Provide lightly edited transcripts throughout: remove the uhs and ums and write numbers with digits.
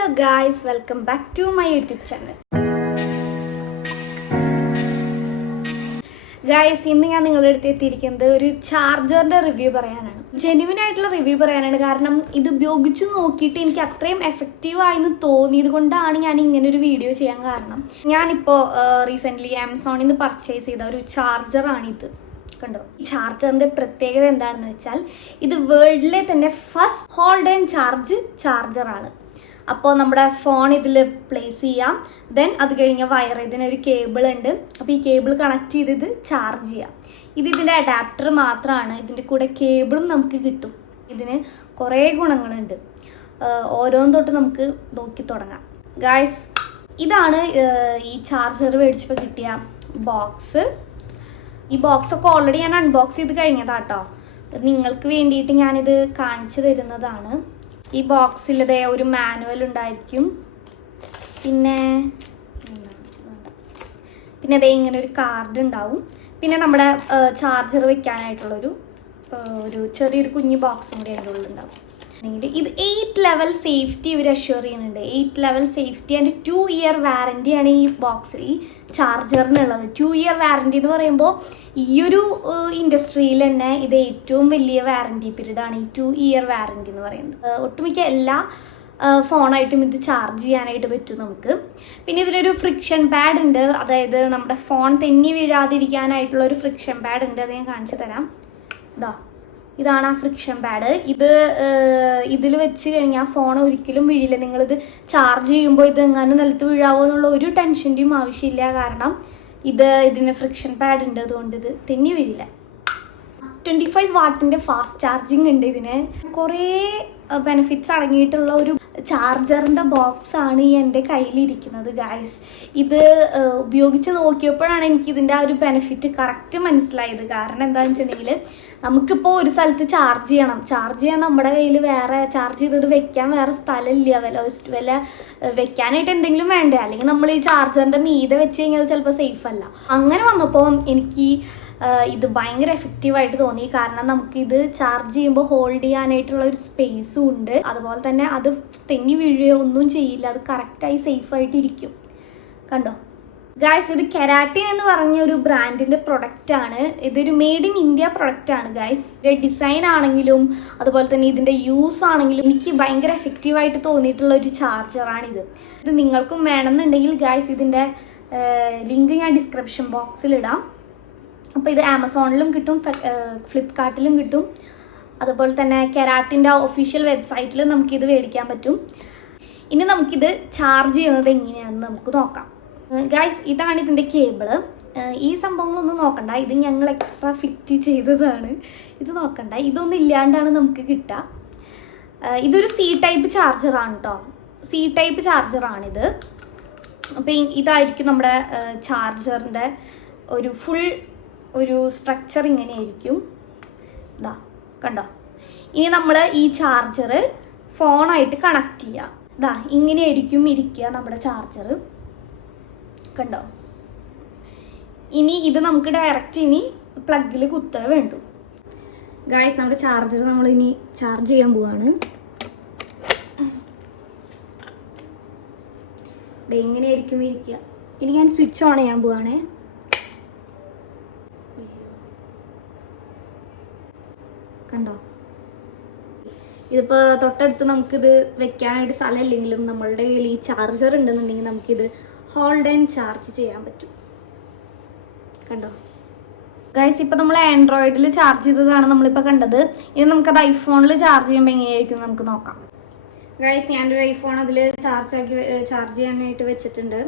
Hello guys, welcome back to my YouTube channel. Guys, ഇന്ന് ഞാൻ നിങ്ങളുടെ അടുത്ത് എത്തിയിരിക്കുന്നത് ഒരു ചാർജറിന്റെ റിവ്യൂ പറയാനാണ്. ജെന്യുവൻ ആയിട്ടുള്ള റിവ്യൂ പറയാനാണ്. കാരണം ഇത് ഉപയോഗിച്ച് നോക്കിയിട്ട് എനിക്ക് അത്രയും എഫക്റ്റീവ് ആയെന്ന് തോന്നിയത് കൊണ്ടാണ് ഞാൻ ഇങ്ങനെ ഒരു വീഡിയോ ചെയ്യാൻ കാരണം. ഞാനിപ്പോൾ റീസെൻ്റ്ലി ആമസോണിൽ നിന്ന് പർച്ചേസ് ചെയ്ത ഒരു ചാർജറാണിത്. കണ്ടോ, ഈ ചാർജറിന്റെ പ്രത്യേകത എന്താണെന്ന് വെച്ചാൽ ഇത് വേൾഡിലെ തന്നെ ഫസ്റ്റ് ഹോൾഡ് ആൻഡ് ചാർജ് ചാർജറാണ്. അപ്പോൾ നമ്മുടെ ഫോൺ ഇതിൽ പ്ലേസ് ചെയ്യാം. ദെൻ അത് കഴിഞ്ഞ വയർ, ഇതിനൊരു കേബിൾ ഉണ്ട്. അപ്പോൾ ഈ കേബിൾ കണക്ട് ചെയ്ത് ഇത് ചാർജ് ചെയ്യാം. ഇതിൻ്റെ അഡാപ്റ്റർ മാത്രമാണ്, ഇതിൻ്റെ കൂടെ കേബിളും നമുക്ക് കിട്ടും. ഇതിന് കുറേ ഗുണങ്ങളുണ്ട്. ഓരോന്നും തൊട്ട് നമുക്ക് നോക്കി തുടങ്ങാം. ഗായ്സ്, ഇതാണ് ഈ ചാർജർ മേടിച്ചപ്പോൾ കിട്ടിയ ബോക്സ്. ഈ ബോക്സൊക്കെ ഓൾറെഡി ഞാൻ അൺബോക്സ് ചെയ്ത് കഴിഞ്ഞതാട്ടോ. നിങ്ങൾക്ക് വേണ്ടിയിട്ട് ഞാനിത് കാണിച്ചു തരുന്നതാണ്. ഈ ബോക്സിലതേ ഒരു മാനുവൽ ഉണ്ടായിരിക്കും. പിന്നെ അതേ ഇങ്ങനെ ഒരു കാർഡ് ഉണ്ടാവും. പിന്നെ നമ്മുടെ ചാർജർ വെക്കാനായിട്ടുള്ളൊരു ചെറിയൊരു കുഞ്ഞു ബോക്സും കൂടി അതിൻ്റെ ഉള്ളിലുണ്ടാവും. ഇത് 8 ലെവൽ സേഫ്റ്റി ഇവർ അഷ്യൂർ ചെയ്യുന്നുണ്ട്. 8 ലെവൽ സേഫ്റ്റി ആൻഡ് 2 ഇയർ വാറൻറ്റിയാണ് ഈ ബോക്സിൽ, ഈ ചാർജറിനുള്ളത്. 2 ഇയർ വാറൻറ്റി എന്ന് പറയുമ്പോൾ ഈ ഒരു ഇൻഡസ്ട്രിയിൽ തന്നെ ഇത് ഏറ്റവും വലിയ വാറൻറ്റി പീരീഡാണ് ഈ 2 ഇയർ വാറൻറ്റി എന്ന് പറയുന്നത്. ഒട്ടുമിക്ക എല്ലാ ഫോണായിട്ടും ഇത് ചാർജ് ചെയ്യാനായിട്ട് പറ്റും നമുക്ക്. പിന്നെ ഇതിലൊരു ഫ്രിക്ഷൻ പാഡ് ഉണ്ട്. അതായത് നമ്മുടെ ഫോൺ തെന്നി വീഴാതിരിക്കാനായിട്ടുള്ള ഒരു ഫ്രിക്ഷൻ പാഡ് ഉണ്ട്. അത് ഞാൻ കാണിച്ചു തരാം. ഇതാണ് ആ ഫ്രിക്ഷൻ പാഡ്. ഇതിൽ വെച്ച് കഴിഞ്ഞാൽ ഫോൺ ഒരിക്കലും വീഴില്ല. നിങ്ങളിത് ചാർജ് ചെയ്യുമ്പോൾ ഇത് എങ്ങാനും നിലത്ത് വീഴാവോ എന്നുള്ള ഒരു ടെൻഷൻ്റെയും ആവശ്യമില്ല. കാരണം ഇതിന് ഫ്രിക്ഷൻ പാഡ് ഉണ്ട്, അതുകൊണ്ട് ഇത് തെന്നി വീഴില്ല. 25 വാട്ടിൻ്റെ ഫാസ്റ്റ് ചാർജിങ് ഉണ്ട് ഇതിന്. കുറേ ബെനിഫിറ്റ്സ് അടങ്ങിയിട്ടുള്ള ഒരു ചാർജറിൻ്റെ ബോക്സാണ് ഈ എൻ്റെ കയ്യിലിരിക്കുന്നത് ഗായ്സ്. ഇത് ഉപയോഗിച്ച് നോക്കിയപ്പോഴാണ് എനിക്ക് ഇതിൻ്റെ ആ ഒരു ബെനിഫിറ്റ് കറക്റ്റ് മനസ്സിലായത്. കാരണം എന്താണെന്ന് വെച്ചിട്ടുണ്ടെങ്കിൽ നമുക്കിപ്പോൾ ഒരു സ്ഥലത്ത് ചാർജ് ചെയ്യാൻ നമ്മുടെ കയ്യിൽ വേറെ ചാർജ് ചെയ്തത് വെക്കാൻ വേറെ സ്ഥലമില്ല. വല്ല വെക്കാനായിട്ട് എന്തെങ്കിലും വേണ്ടേ, അല്ലെങ്കിൽ നമ്മൾ ഈ ചാർജറിൻ്റെ മീതെ വെച്ച് കഴിഞ്ഞാൽ ചിലപ്പോൾ സേഫ് അല്ല. അങ്ങനെ വന്നപ്പോൾ എനിക്ക് ഇത് ഭയങ്കര എഫക്റ്റീവായിട്ട് തോന്നി. കാരണം നമുക്കിത് ചാർജ് ചെയ്യുമ്പോൾ ഹോൾഡ് ചെയ്യാനായിട്ടുള്ള ഒരു സ്പേസും ഉണ്ട്. അതുപോലെ തന്നെ അത് തെന്നി വീഴുകയോ ഒന്നും ചെയ്യില്ല. അത് കറക്റ്റായി സേഫായിട്ടിരിക്കും. കണ്ടോ ഗായ്സ്, ഇത് കെരാട്ടിൻ എന്ന് പറഞ്ഞ ഒരു ബ്രാൻഡിൻ്റെ പ്രൊഡക്റ്റാണ്. ഇതൊരു മെയ്ഡ് ഇൻ ഇന്ത്യ പ്രൊഡക്റ്റാണ് ഗായ്സ്. ഡിസൈൻ ആണെങ്കിലും അതുപോലെ തന്നെ ഇതിൻ്റെ യൂസ് ആണെങ്കിലും എനിക്ക് ഭയങ്കര എഫക്റ്റീവായിട്ട് തോന്നിയിട്ടുള്ള ഒരു ചാർജറാണിത്. ഇത് നിങ്ങൾക്കും വേണമെന്നുണ്ടെങ്കിൽ ഗായ്സ് ഇതിൻ്റെ ലിങ്ക് ഞാൻ ഡിസ്ക്രിപ്ഷൻ ബോക്സിലിടാം. അപ്പോൾ ഇത് ആമസോണിലും കിട്ടും, ഫ്ലിപ്കാർട്ടിലും കിട്ടും. അതുപോലെ തന്നെ കെരാട്ടിൻ്റെ ഒഫീഷ്യൽ വെബ്സൈറ്റിൽ നമുക്കിത് മേടിക്കാൻ പറ്റും. ഇനി നമുക്കിത് ചാർജ് ചെയ്യുന്നത് എങ്ങനെയാണെന്ന് നമുക്ക് നോക്കാം. ഗൈസ്, ഇതാണ് ഇതിൻ്റെ കേബിള്. ഈ സംഭവങ്ങളൊന്നും നോക്കണ്ട, ഇത് ഞങ്ങൾ എക്സ്ട്രാ ഫിറ്റ് ചെയ്തതാണ്. ഇത് നോക്കണ്ട, ഇതൊന്നും ഇല്ലാണ്ടാണ് നമുക്ക് കിട്ടുക. ഇതൊരു C ടൈപ്പ് ചാർജറാണ് കേട്ടോ. C ടൈപ്പ് ചാർജറാണിത്. അപ്പോൾ ഇതായിരിക്കും നമ്മുടെ ചാർജറിൻ്റെ ഒരു സ്ട്രക്ചർ ഇങ്ങനെയായിരിക്കും. കണ്ടോ. ഇനി നമ്മൾ ഈ ചാർജർ ഫോണായിട്ട് കണക്ട് ചെയ്യുക. ഇങ്ങനെയായിരിക്കും ഇരിക്കുക നമ്മുടെ ചാർജർ. കണ്ടോ. ഇനി ഇത് നമുക്ക് ഡയറക്റ്റ് പ്ലഗിൽ കുത്തേ വേണ്ടു. ഗായ്സ്, നമ്മുടെ ചാർജർ നമ്മൾ ഇനി ചാർജ് ചെയ്യാൻ പോവാണ്. ഇങ്ങനെയായിരിക്കും ഇരിക്കുക. ഇനി ഞാൻ സ്വിച്ച് ഓൺ ചെയ്യാൻ പോവാണേ. കണ്ടോ. ഇതിപ്പോൾ തൊട്ടടുത്ത് നമുക്കിത് വെക്കാനായിട്ട് സ്ഥലമില്ലെങ്കിലും നമ്മളുടെ കയ്യിൽ ഈ ചാർജർ ഉണ്ടെന്നുണ്ടെങ്കിൽ നമുക്കിത് ഹോൾഡ് ആൻഡ് ചാർജ് ചെയ്യാൻ പറ്റും. കണ്ടോ ഗൈസ്, ഇപ്പോൾ നമ്മൾ ആൻഡ്രോയിഡിൽ ചാർജ് ചെയ്തതാണ് നമ്മളിപ്പോൾ കണ്ടത്. ഇനി നമുക്കത് ഐഫോണിൽ ചാർജ് ചെയ്യുമ്പോൾ എങ്ങനെയായിരിക്കും നമുക്ക് നോക്കാം. ഗൈസ്, ഞാനൊരു ഐഫോൺ അതിൽ ചാർജ് ചെയ്യാനായിട്ട് വെച്ചിട്ടുണ്ട്.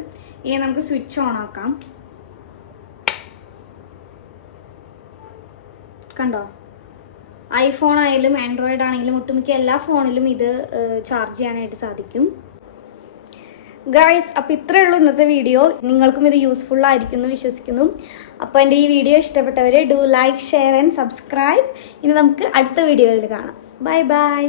ഇനി നമുക്ക് സ്വിച്ച് ഓൺ ആക്കാം. കണ്ടോ, ഐഫോൺ ആയാലും ആൻഡ്രോയിഡ് ആണെങ്കിലും ഒട്ടുമിക്ക എല്ലാ ഫോണിലും ഇത് ചാർജ് ചെയ്യാനായിട്ട് സാധിക്കും. ഗൈസ്, അപ്പോൾ ഇത്രയേ ഉള്ളൂ ഇന്നത്തെ വീഡിയോ. നിങ്ങൾക്കും ഇത് യൂസ്ഫുൾ ആയിരിക്കും എന്ന് വിശ്വസിക്കുന്നു. അപ്പോൾ എൻ്റെ ഈ വീഡിയോ ഇഷ്ടപ്പെട്ടവർ do like, share and subscribe. ഇനി നമുക്ക് അടുത്ത വീഡിയോയിൽ കാണാം. Bye by.